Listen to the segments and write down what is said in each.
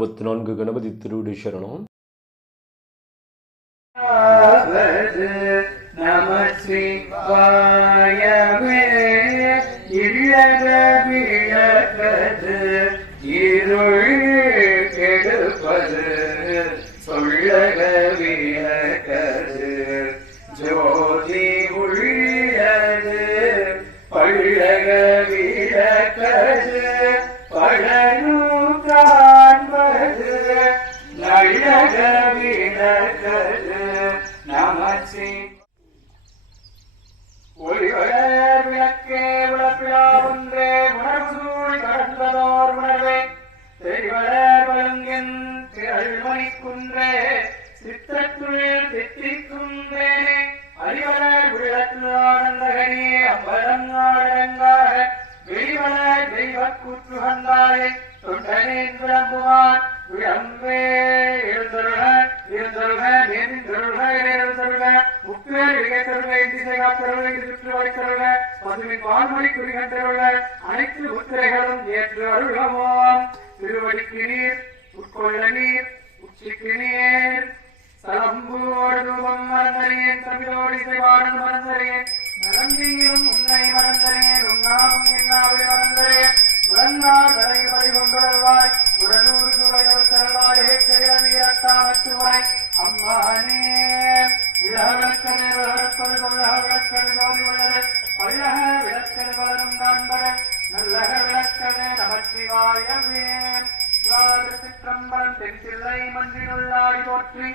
64 கணபதி திருவிடி சரணம். நம சிவாயவே இல்லக விளக்கது இருள் கெடுப்பது சொல்லக விளக்கது ஜோதி உள்ளது பள்ளக விளக்கது பழனு காண்பது நல்லக விளக்கது நமச்சி ஒளிவளர் விளக்கே விளப்பிலா ஒன்றே உணர்சூழ் கடந்ததோர் உணர்வே தெரிவளர் வழங்கின் திரள்மணி குன்றே சித்தத்துள் தித்திக்குன்றேனே அறிவளர் விளக்கு ஆனந்தகனியே அம்பலங்காடரங்காக வெளிவளர் தெய்வக் கூற்றுகந்தாயே தொண்டனேன் விளம்புவான் விளம்பே எழுந்தருக இருந்தருக நேர்ந்தருக இடையருந்தருக முப்பேர் இடையத்தருக இந்திசை காத்தருக சுற்று வழித்தருக பசுவின் வான்மொழி குறிகண்டருக அனைத்து முத்திரைகளும் ஏற்று அருளவோம். திருவடிக்கு நீர் உட்கொள்ள நீர் உச்சிக்கு நீர் சலம்பூர் ரூபம் மறந்தறியேன் தமிழோடு இசைவானது மறந்தறியேன் நலந்தீரும் உன்னை மறந்தறியேன் உன்னாவும் என்னாவை மறந்தறியேன் உடனார் தலையில் பறிகொண்டுள்ளாய் உடனூர் சூழல்வாய் ஏற்றத்தாமத்துவாய் அம்மானே விழாவிளக்கனை விளக்கது விளக்கது ஜோதி உள்ளது பள்ளக விளக்கது பலரும் காண்பத நல்லக விளக்கது நமச்சிவாயவே. சிற்றம்பலம் தென்தில்லை மன்றினுள்ளாய் போற்றி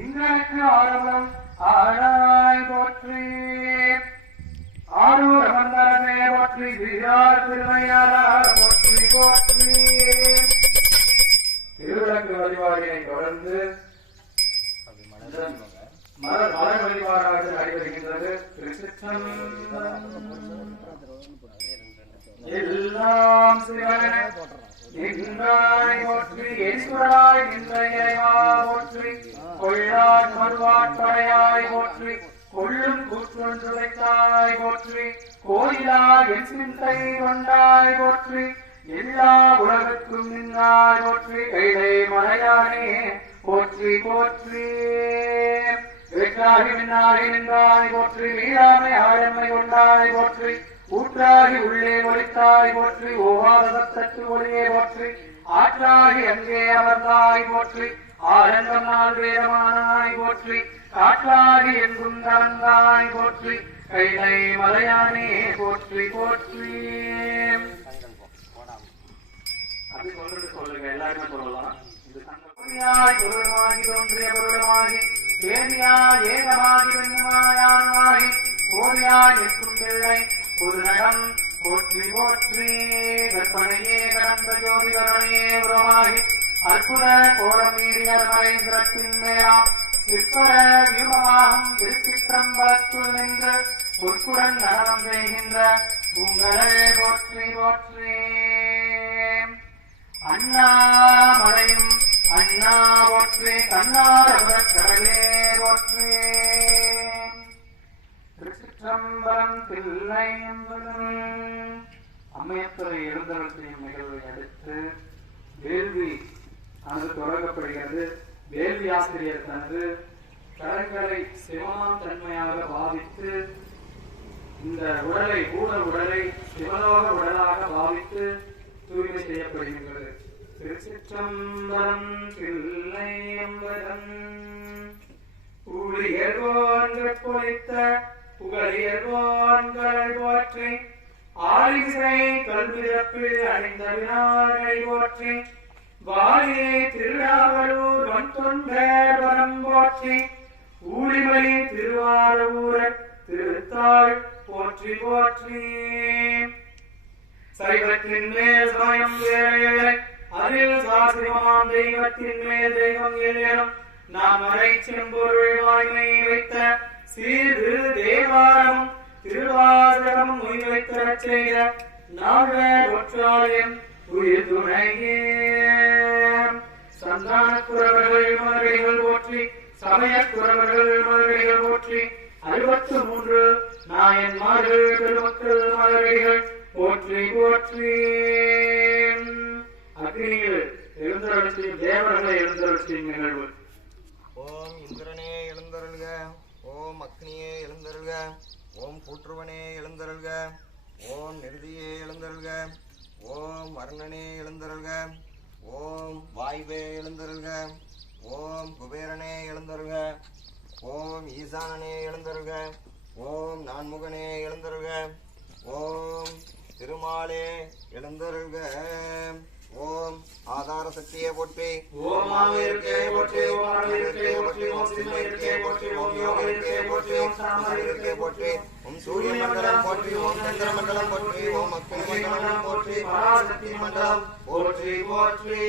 இங்களுக்கு ஆரம்பம் ஆழாய் போற்றி ஆரூர் அமர்ந்தரமே போற்றி வீரார் திருமையாரார் போற்றி போற்றி. திருவிளக்கு வழிபாடினை தொடர்ந்து மலர் வழிபாடாக நடைபெறுகின்றது. எல்லாம் சிவன நின்றாய் போற்றி ஈஸ்வராய் நின்ற இறைவா போற்றி கொள்ளாட் மறுவாட்படையாய் போற்றி கொள்ளும் கூற்றுழைத்தாய் போற்றி கோயிலா என் சிந்தை கொண்டாய் போற்றி எல்லா உலகத்தும் நின்றாய் போற்றி கைலை மலையானே போற்றி போற்றி வேற்றாகி மின்னாகி நின்றாய் போற்றி மீளாமை ஆழமை கொண்டாய் போற்றி ஊற்றாகி உள்ளே ஒளித்தாய் போற்றி ஓவாத சத்தத்து ஒளியே போற்றி ஆற்றாகி அங்கே அமர்ந்தாய் போற்றி ஆரங்கமால் வேதமானாய் போற்றி காற்றாகி என்றும் கலந்தாய் போற்றி கைலை மலையானே போற்றி போற்றி. அப்படி சொல்றது சொல்லுங்க, எல்லாருமே சொல்லலாம். பொருளமாகி தோன்றிய பொருளமாகி ஏனியாய் ஏகமாகி வெண்ணிமாயானமாகி போரியாய் நிற்கும் பிள்ளை ஒரு நடம் போற்றி போற்றி கற்பனையே கடந்த ஜோதி கருணையே உரமாகி அற்புத கோலமீறியர் மறை சிறப்பின் மேலாம் சிற்பர வியூகமாகும் திருச்சிற்றம்பலத்துள் நின்று பொற்குடன் நடனம் செய்கின்ற உங்களை போற்றி போற்றி. அண்ணாமலையும் அண்ணா போற்றி கண்ணாரவ கடலே போற்றி. திருச்சிற்றம்பலம் தில்லை அம்மையத்துறை எழுந்தருளின் நிகழ்வை அடுத்து வேள்வி அது தொடங்கப்படுகிறது. வேள்வி ஆசிரியர் தனது கரங்களை சிவமாம் தன்மையாக பாவித்து இந்த உடலை உடலை சிவலோக உடலாக பாவித்து தூய்மை செய்யப்படுகின்றது. திருச்சிற்றம்பலம் தில்லை அம்பலம் ஊழியர்வோன்கள் பொழித்த புகழியர்வோன்கள் போற்றி ஆலிசை கல்விதப்பில் அணிந்த வினாரை போற்றி வாலியை திருநாவலூர் வன்தொண்டர் வரம் போற்றி ஊழிமலி திருவாரூர் திருத்தாள் போற்றி போற்றி. சைவத்தின் மேல் சமயம் வேலை அதில் சாசிரமாம் தெய்வத்தின் மேல் தெய்வம் எழும் நாம் அரை செம்பொருள் வாய்மை வைத்த சீரு தேவாரம் திருவாசகம் முன்வைத்தரச் செய்த நால்வர் ஒற்றாலயம் உயிர் துணையே. சந்தான குறவர்கள் மதுரைகள் போற்றி சமய குறவர்கள் மதுரைகள் போற்றி 63 நாயன்மார்கள் பெருமக்கள் மதுரைகள் போற்றி போற்றி. அக்னியில் எழுந்தருளின் தேவர்களை எழுந்தருளின் நிகழ்வு. ஓம் இந்திரனே எழுந்தருள்க, ஓம் அக்னியே எழுந்தருள்க, ஓம் கூற்றுவனே எழுந்தருள்க, ஓம் நிருதியே எழுந்தருள்க, ஓம் வர்ணனே எழுந்தருள்க, ஓம் வாயுவே எழுந்தருள்க, ஓம் குபேரனே எழுந்தருள்க, ஓம் ஈசானனே எழுந்தருள்க, ஓம் நான்முகனே எழுந்தருள்க, ஓம் திருமாலே எழுந்தருள்க, ஓம் ஆதார சக்தியை போற்றி, ஓம் ஆவிர்க்கே போற்றி, ஓம் ஆவிர்க்கே போற்றி, ஓம் சிம்மயிருக்கே போற்றி, ஓம் யோகயிருக்கே போற்றி, ஓம் சாமயிருக்கே போற்றி, ஓம் சூரிய மண்டலம் போற்றி, ஓம் சந்திர மண்டலம் போற்றி, ஓம் அக்னி மண்டலம் போற்றி, பராசக்தி மண்டலம் போற்றி போற்றி.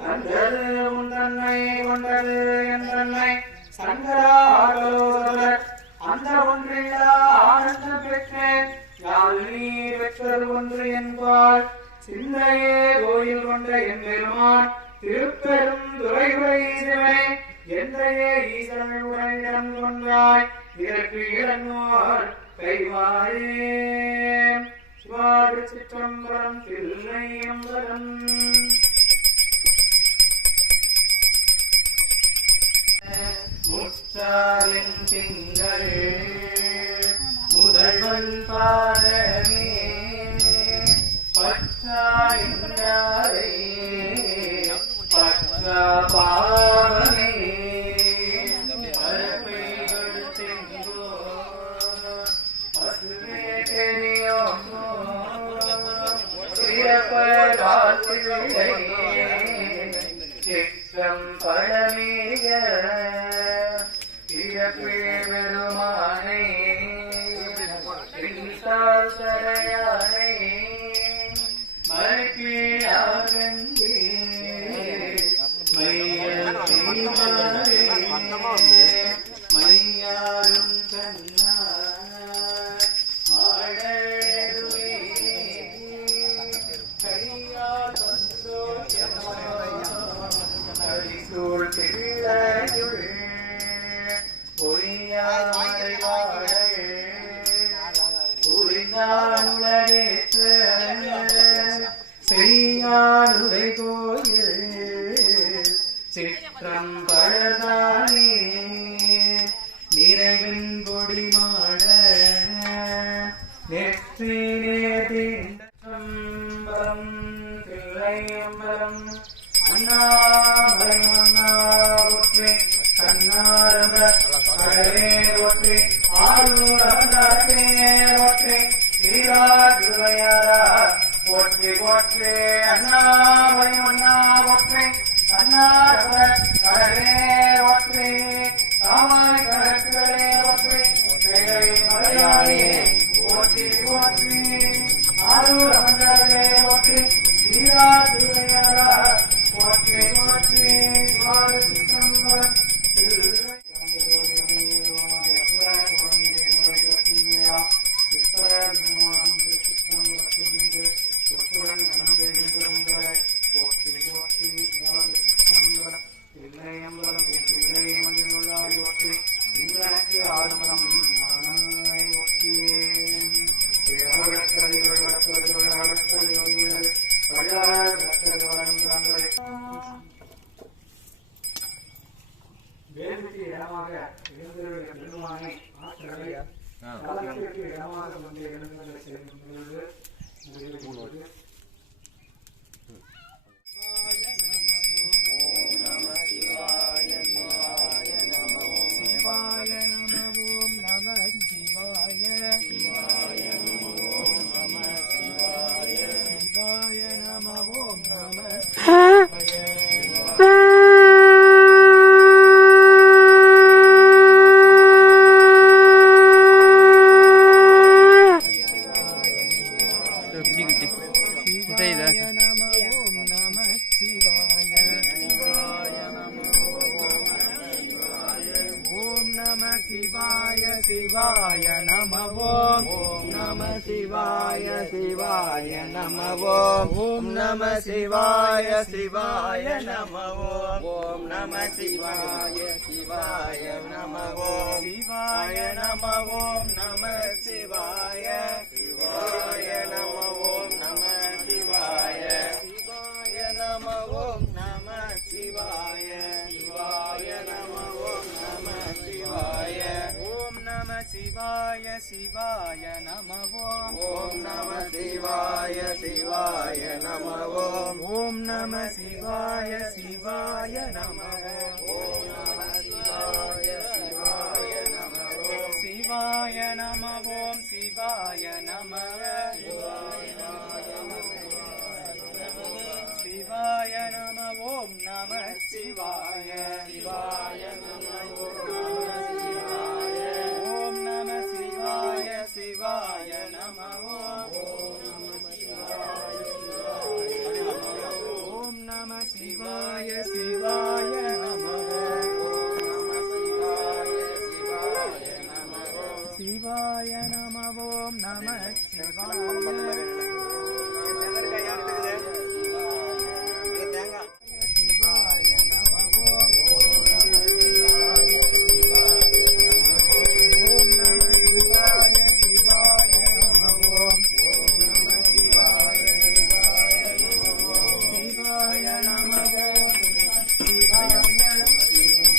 தந்தது உன் தன்னை கொண்டது என் தன்னை சங்கராகலோதரர் அந்த ஒன்றில்லா ஆனந்தம் பெற்றேன் யாழ் நீ பெற்றது ஒன்று என்பாள் சிந்தையே கோயில் கொண்ட என் பெருமான் திருப்பெரும் துறைவுரை ஈசனே என்றையே ஈசன் உரையிடம் கொண்டாய் இதற்கு இறங்குவார் கைவாயே சிவாடு சிற்றம்பலம் தில்லை அம்பலம். முற்றாலின் திங்கள் முதல்வன் பாதமே பற்றாயின்றாரே பற்றா பாவமே பரப்பை கடுத்தெங்கோ பசுவே பெரியோோ சிறப்பதாசிரியை சிற்றம் பழமீக இயற்கை பெருமானை பின்சால் சரையானை மறுக்கீழாகங்கே மையாரும் கண்ணார் மாடருவே கையால் சந்தோஷமா கலிசூழ் திள்ளையுள் பொய்யாரை வாழல் புரிந்தானுலகேற்ற செய்யானுரை கோயில் சிற்றம் பழதானே நிறைவின் கொடி மாட நெற்றினே தீண்டம்பலம் தில்லையம்பலம் அண்ணாமலை மன்னா ஒற்றே கண்ணாரம்ப கடலே ஒற்றே ஆரூர் அமர்ந்தே ஒற்றே தீராதுரையாரா போற்றி போற்றி அண்ணாமலை மன்னா ஒற்றே கண்ணாரம்ப கடலே ஒற்றே தாமாய் கணக்குகளே ஒற்றே பெயரை மலையாளியே போற்றி போற்றி ஆரூர் அமர்ந்தே ஒற்றே தீராதுரையாரா போற்றி போற்றி வாரு சித்தம்பரம் வேலைக்கு இடமாக இருந்தவருடைய பெருமானை ஆற்றலை காலத்திற்கு இடமாக வந்து எழுந்துள்ள செய்து शिवाय नमः ओम नमः शिवाय शिवाय नमः ओम नमः शिवाय शिवाय नमः ओम नमः शिवाय शिवाय नमः ओम शिवाय नमः ओम नमः शिवाय शिवाय नमः ओम नमः शिवाय शिवाय नमः நமக சிவாய நம ஓம் நம சிவாய சிவாய நம ஓம் நம சிவாய சிவாய நம ஓம் நம சிவாய சிவாய நம சிவாய நம ஓம் நம சிவாய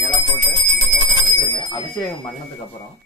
இலை போட்டு வச்சிருங்க. அபிஷேகம் பண்ணதுக்கு அப்புறம்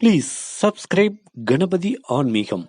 Please subscribe Ganapati Aanmigam.